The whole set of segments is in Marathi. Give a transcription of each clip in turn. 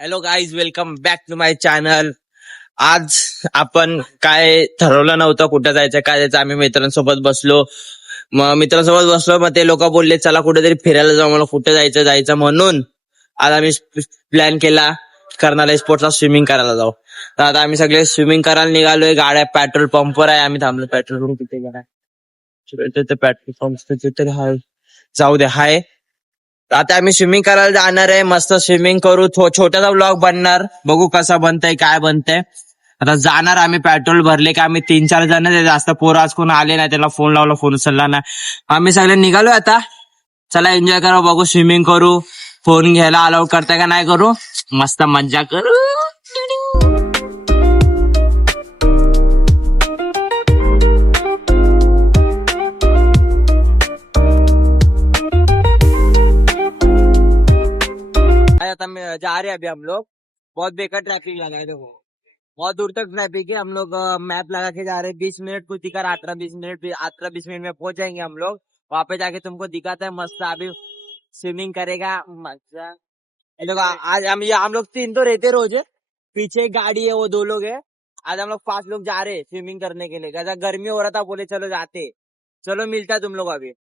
Hello guys, welcome back to my channel. आज आपण काय ठरवलं नव्हतं कुठं जायचं काय जायचं. आम्ही मित्रांसोबत बसलो. मग ते लोक बोलले चला कुठेतरी फिरायला जाऊ. मला कुठे जायचं म्हणून आज आम्ही प्लॅन केला कर्नाल स्पोर्ट्सला स्विमिंग करायला जाऊ. तर आता आम्ही सगळे स्विमिंग करायला निघालोय. गाड्या पेट्रोल पंपवर आहे. आम्ही थांबलो. पेट्रोल पंप तिथे गेला, पेट्रोल पंप तिथे हाय. जाऊ दे हाय. आता आम्ही स्विमिंग करायला जाणार आहे. मस्त स्विमिंग करू. छोटासा ब्लॉग बनणार. बघू कसा बनतंय काय बनतंय. आता जाणार आम्ही. पेट्रोल भरले का आम्ही 3-4 जण आहे. जास्त पोरं आज कोण आले नाही. त्याला फोन लावला, फोन उचलला नाही. आम्ही सगळे निघालो आता. चला एन्जॉय करू, बघू स्विमिंग करू. फोन घ्यायला अलाउड करताय का नाही करू. मस्त मज्जा करू. आता जा रहे हैं अभी हम लोग. बहुत बेकार ट्रैफिक लगा है. देखो बहुत दूर तक ट्रैफिक है. हम लोग मैप लगा के जा रहे हैं. 20 मिनट कुछ दिखा रहा, 18-20 मिनट में पहुंच जाएंगे हम लोग. वहां पे जाके तुमको दिखाता है. मस्त अभी स्विमिंग करेगा. मजा. ये लोग आज हम लोग 3 तो रहते रोज है. पीछे एक गाड़ी है, वो 2 लोग है. आज हम लोग 5 लोग जा रहे हैं स्विमिंग करने के लिए. जैसा गर्मी हो रहा था, बोले चलो जाते. चलो मिलता है तुम लोग अभी.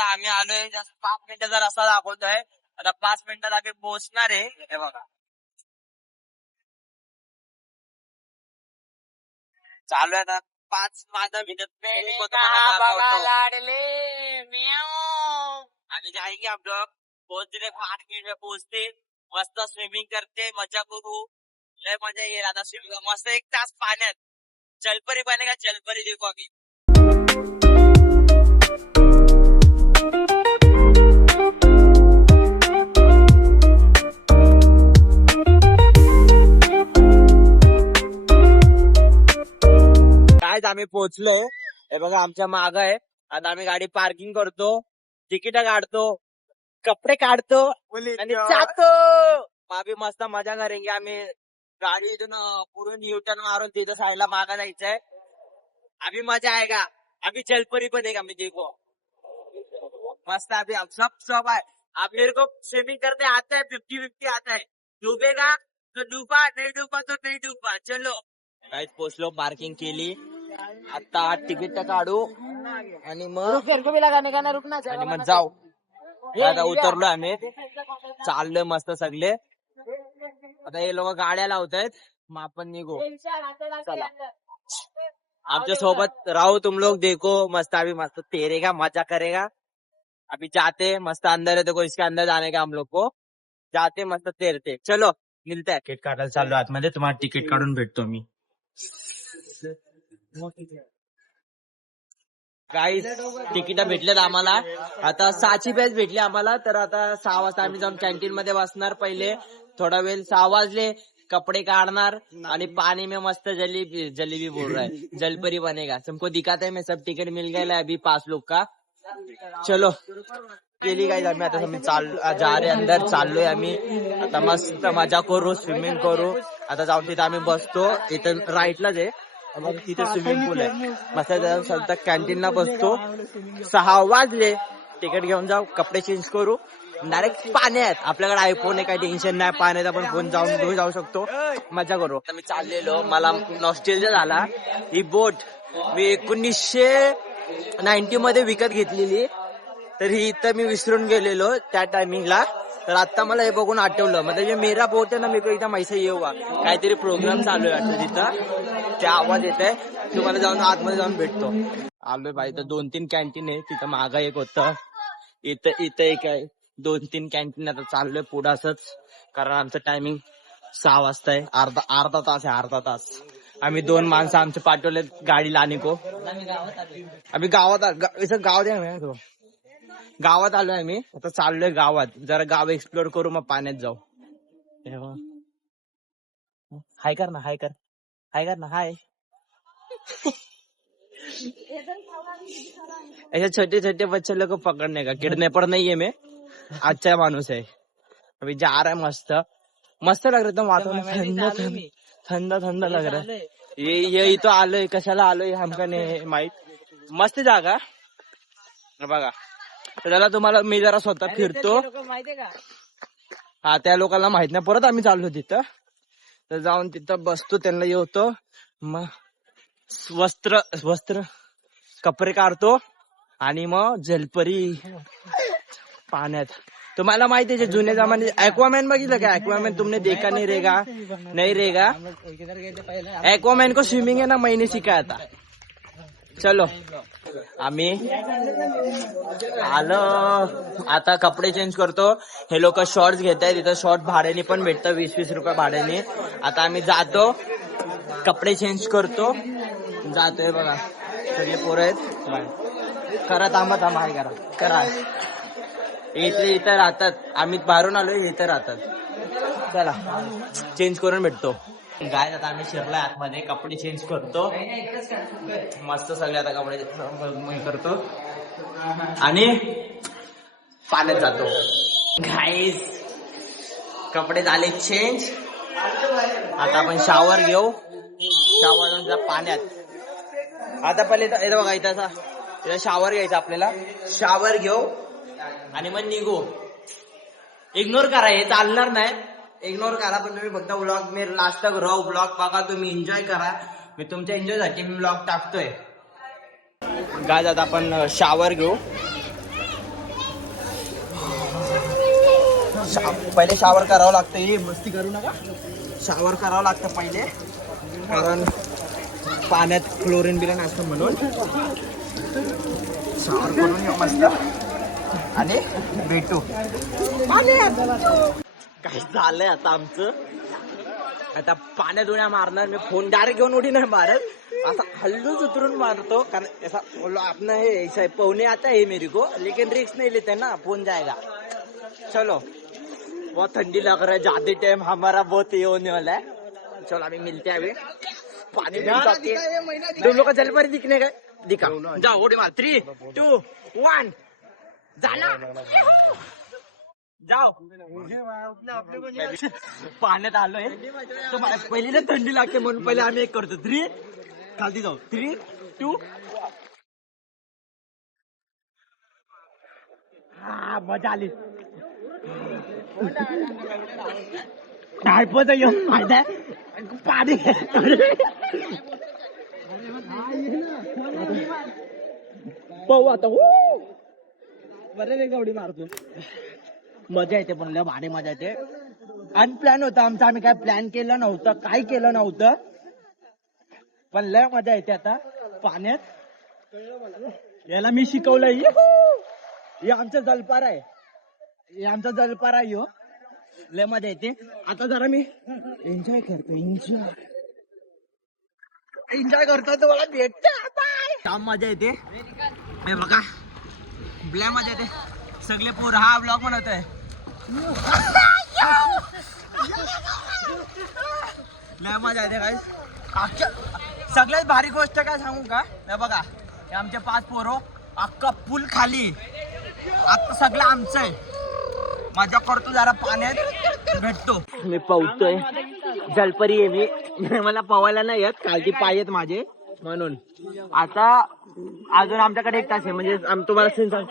आम्ही आलोय. 5 मिनिटाचा रस्ता दाखवतोय. आता 5 मिनिटात आम्ही पोहोचणार आहे. हे बघा चालू आहे आता 5 माझा मिनिट. आम्ही जाएंगे आप लोग. पोहोचते 8 मिनिट में पोहोचते. मस्त स्विमिंग करते, मजा करू. लय मजा येईल आता स्विमिंग. मस्त 1 तास पाण्यात जलपरी बनेगा. जलपरी देखो अभी. काय आम्ही पोहोचलोय. हे बघा आमच्या माग आहे. आता आम्ही गाडी पार्किंग करतो, तिकीट काढतो, कपडे काढतो आणि जातो. आम्ही मस्त मजा करेंगे. आम्ही गाडी इथून पूर्ण न्यूटन मारून तिथं साईडला मागा जायचंय. अभी मजा आएगा. अभी जलपरी बनेगा. मी देखो मस्त. अभी हम सब है. आप मेरे को स्विमिंग करने आता है. 50-50 आता है. डूबेगा तो डूबा, नहीं डूबा तो नहीं डूबा. चलो काहीच पोचलो. पार्किंग केली. आता तिकीट काढू आणि मग जाऊ. आता उतरलो आम्ही. चाललोय मस्त सगळे. आता हे लोक गाड्या लावतायत. मग आपण निघू. चला आमच्या सोबत राहू तुम लोग. देखो मस्त अभी मस्त तेरेगा, मजा करेगा. अभी जाते मस्त अंदर है. देखो इसके अंदर जाने का हम लोग को. जाते मस्त तेरते. चलो मिलते है. तिकीट काढायला चाललो आतमध्ये. तुम्हाला तिकीट काढून भेटतो मी. काही तिकीट भेटलेत आम्हाला. आता 6ची बॅच भेटली आम्हाला. तर आता 6 वाजता आम्ही जाऊन कॅन्टीन मध्ये बसणार. पहिले थोडा वेळ 6 वाजले कपडे काढणार आणि पानी में मस्त जलेबी बोल रहा है. जलपरी बनेगा. तुमको दिखाते है. मैं सब टिकट मिल गया अभी 5 लोग का. चलो गेली काय. आम्ही आता जा रे अंदर. चाललोय आम्ही आता. मस्त मजा करू, स्विमिंग करू. आता जाऊन तिथं आम्ही बसतो. इथं राईटलाच आहे. मग तिथे स्विमिंग पूल आहे. मस्त कॅन्टीनला बसतो. 6 वाजले तिकीट घेऊन जाऊ, कपडे चेंज करू, डायरेक्ट पाण्यात. आपल्याकडे आयफोन आहे, काही टेन्शन नाही. पाण्यात आपण फोन घेऊन जाऊ शकतो. मजा करू. मी चाललेलो. मला नॉस्टॅल्जिया झाला. ही बोट मी 1990 मध्ये विकत घेतलेली. तर ही इथं मी विसरून गेलेलो त्या टायमिंगला. तर आता मला हे बघून आठवलं. म्हणजे मेरा बोट आहे ना, मी एकदम ऐसा येऊ. काहीतरी प्रोग्राम चालू आहे वाटतं तिथं. त्या आवाज येत आहे. तुम्हाला जाऊन आतमध्ये जाऊन भेटतो. आलोय बाई. तर 2-3 कॅन्टीन आहे. तिथं मागा एक होतं. इथं एक आहे. 2-3 कॅन्टीन. आता चाललोय पुढं असंच. कारण आमचं टायमिंग 6 वाजता आहे. अर्धा तास आहे. अर्धा तास. आम्ही 2 माणसं आमचे पाठवले गाडीला. आणि आम्ही गावात आलोय आम्ही. आता चाललोय गावात. जरा गाव एक्सप्लोर करू, मग पाण्यात जाऊ. हाय कर ना. हाय. ऐसे छोटे छोटे बच्चे लोग को पकड़ने का किडनैपर नहीं है मैं. अच्छा माणूस है. अभी जा रहा है मस्त मस्त लग रहा था वातावरण थंड थंड थंड थंड लग रहा है ये इथं आलोय कशाला आलोय आमका नाही माहित मस्त जागा बघा त्याला तुम्हाला मी जरा स्वतः फिरतो हा त्या लोकांना माहित नाही परत आम्ही चाललो तिथं तर जाऊन तिथं बसतो त्यांना येतो मग वस्त्र वस्त्र कपडे काढतो आणि मग जलपरी पाण्यात तुम्हाला माहिती आहे जुने जमाने ॲक्वामॅन बघितलं का ॲक्वामॅन तुमने देखा नहीं रहेगा नहीं रहेगा ॲक्वामॅन को स्विमिंग है ना महीने सिखाया था चलो आम्ही आलो आता कपडे चेंज करतो हे लोक शॉर्ट्स घेत आहेत तिथं शॉर्ट भाड्याने पण भेटतं 20-20 रुपये भाड्याने आता आम्ही जातो कपडे चेंज करतो जातोय बघा सगळे पोरं आहेत करा थांबा आहे करा इथले इथं राहतात आम्ही बाहेरून आलोय इथं राहतात चला चेंज करून भेटतो गाय आता आम्ही शिरलाय आतमध्ये कपडे चेंज करतो मस्त सगळे आता कपडे करतो आणि पाण्यात जातो गाईज कपडे झाले चेंज आता आपण शावर घेऊ शावर पाण्यात आता पहिले बघा इथं शावर घ्यायचा आपल्याला शावर घेऊ आणि मग निघू इग्नोर करा हे चालणार नाही इग्नोर करा पण तुम्ही फक्त व्लॉग मी लास्ट तक राहू ब्लॉग बघा तुम्ही एन्जॉय करा मी तुमच्या एन्जॉय साठी मी ब्लॉग टाकतोय गाय आता आपण शावर घेऊ पहिले शावर करावं लागतं हे मस्ती करू नका शावर करावं लागतं पहिले कारण पाण्यात क्लोरीन बिलन असतं म्हणून शावर करून येऊ मस्त आणि भेटू काय झालंय आता आमचं आता पाण्यात उड्या मारणार मी फोन डायरेक्ट घेऊन उडी नाही मारत असा हल्लूच उतरून मारतो कारण ऐसा अपना है ऐसा पौने आता है मेरे को लेकिन रिस्क नहीं लेते ना फोन जाएगा चलो बहुत ठंडी लग रहा है जाते टाइम हमारा बहुत ये होने वाला है चलो अभी मिलते हैं अभी पानी तुम लोग का जलपरी दिखने का दिखा जाओ उड़ी मार 3, 2, 1 जाना जाओ पाण्यात आलोय पहिली ना थंडी लागते म्हणून पहिले आम्ही एक करतो 3 खाली जाऊ 3, 2 हा मजा आली टायपच येऊन माहिती पाणी पाहू आता बरेच एक गावडी मारतो मजा येते पण लय भारी मजा येते अनप्लॅन होतं आमचं आम्ही काय प्लॅन केलं नव्हतं काय केलं नव्हतं पण लय मजा येते आता पाण्यात याला मी शिकवलंय हे आमचं जलपार आहे हे आमचा जलपार आहे हो लय मजा येते आता जरा मी एन्जॉय करतो एन्जॉय करतो तर मला भेटत काम मजा येते हे बघा लय मजा येते सगळे पोर हा ब्लॉग बनवतोय लय मजा येते काय सगळ्यात भारी गोष्ट काय सांगू का हे बघा हे आमचे 5 पोरं अख्खा पूल खाली आता सगळं आमचं आहे मजा करतो जरा पाण्यात भेटतो मी पोहतोय जलपरी आहे मी मला पोवायला नाही येत खालती पाय आहेत माझे म्हणून आता अजून आमच्याकडे 1 तास आहे म्हणजे तुम्हाला सीन सांग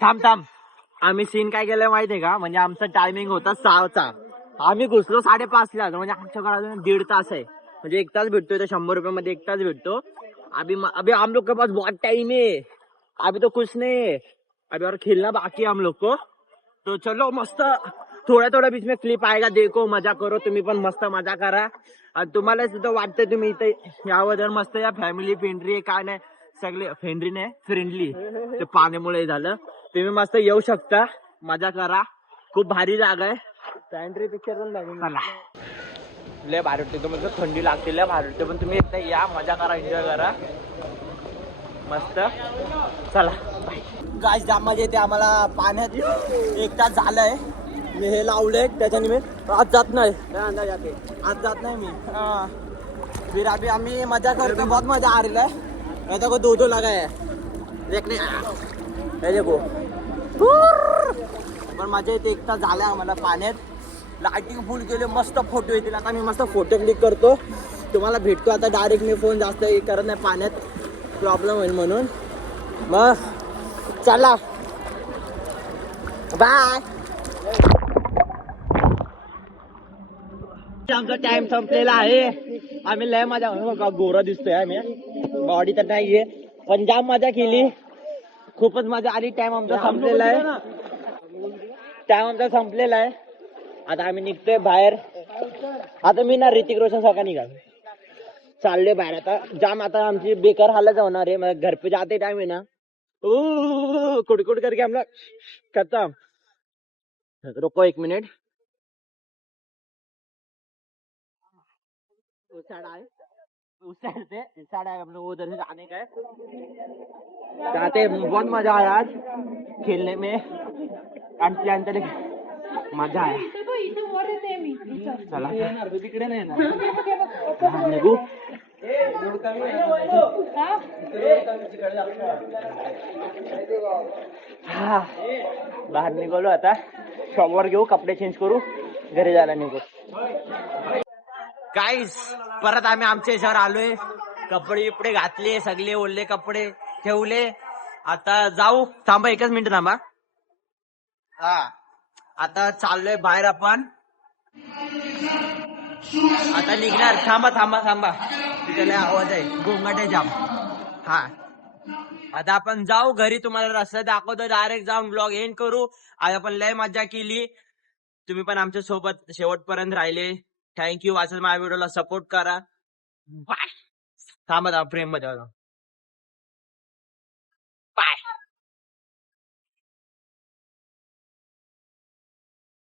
थांब आम्ही सीन काय केलं माहितीये का म्हणजे आमचा टायमिंग होता 6चा आम्ही घुसलो 5:30 ला म्हणजे आमच्याकडे अजून 1.5 तास आहे म्हणजे 1 तास भेटतोय तर 100 रुपये मध्ये 1 तास भेटतो अभी हम लोग के पास बहुत टाइम है अभी तो कुछ नहीं है अभी और खेलना बाकी है हम लोग को तो चलो मस्त थोड़ा बीच में क्लिप आएगा देखो मजा करो तुम्ही पण मस्त मजा करा आणि तुम्हाला सुद्धा वाटतंय तुम्ही इथे यावर मस्त या फॅमिली फ्रेंडली काय नाही सगळे फ्रेंडली ते पाण्यामुळे झालं तुम्ही मस्त येऊ शकता मजा करा खूप भारी जागा आहे पॅन्ट्री पिक्चर पण चला लय भारी वाटते तुम्हाला थंडी लागते लय भारी वाटते पण तुम्ही एकदा या मजा करा एन्जॉय करा मस्त चला बाय गाइस जाम मजा येते आम्हाला पाण्यात 1 तास झालंय मी हे लावलंय त्याच्याने मी आज जात नाही आज जात नाही मी फिर अभी आम्ही मजा करतो बहुत मजा आ रही है ऐसा को 2 लगा है देखने ये देखो पण मजा येते. 1 तास झाला आम्हाला पाण्यात, लाइटिंग फुल केले, मस्त फोटो येतील. आता मी मस्त फोटो क्लिक करतो, तुम्हाला भेटतो आता डायरेक्ट. मी फोन जास्त हे करत नाही, पाण्यात प्रॉब्लेम होईल म्हणून. मग चला बाय. आमचा टाइम संपलेला आहे. आम्ही लय मजा, बघा गोरा दिसतोय आम्ही, बॉडी तर नाहीये, पण जाम मजा केली, खूपच मजा आली. टाइम आमचा संपलेला आहे, आता आम्ही निघतोय बाहेर. आता मी ना ऋतिक रोशन सारखा निघालो, चाललोय बाहेर आता. जाम आता आमची बेकार हालत होणार आहे. मतलब घर पे जाते टाइम है ना, कुड़कुड़ करके हम लोग खत्म. रुको 1 मिनट. उस साइड से इस साइड आए, हम लोग उधर से जाने का है. जाते, बहुत मजा आया आज खेलने में. प्लान तरी मजा आया. चला तिकडे नाही निघू. हा बाहेर निघालो आता. शॉवर घेऊ, कपडे चेंज करू, घरी जायला निघू. गाईस परत आम्ही आमच्या ह्याच्यावर आलोय. कपडे बिपडे घातले, सगळे ओले कपडे ठेवले. आता जाऊ. थांबा 1च मिनिट थांबा. हा आता चाललोय बाहेर आपण. आता निघणार. थांबा तिथे लय आवाज आहे, गोंगाट आहे जाम. हा आता आपण जाऊ घरी. तुम्हाला रस्ता दाखवतो, डायरेक्ट जाऊन ब्लॉग एंड करू. आज आपण लय मजा केली. तुम्ही पण आमच्या सोबत शेवटपर्यंत राहिले. थँक्यू. असंच माझ्या व्हिडिओला सपोर्ट करा. बाय. थांबा फ्रेम मध्ये.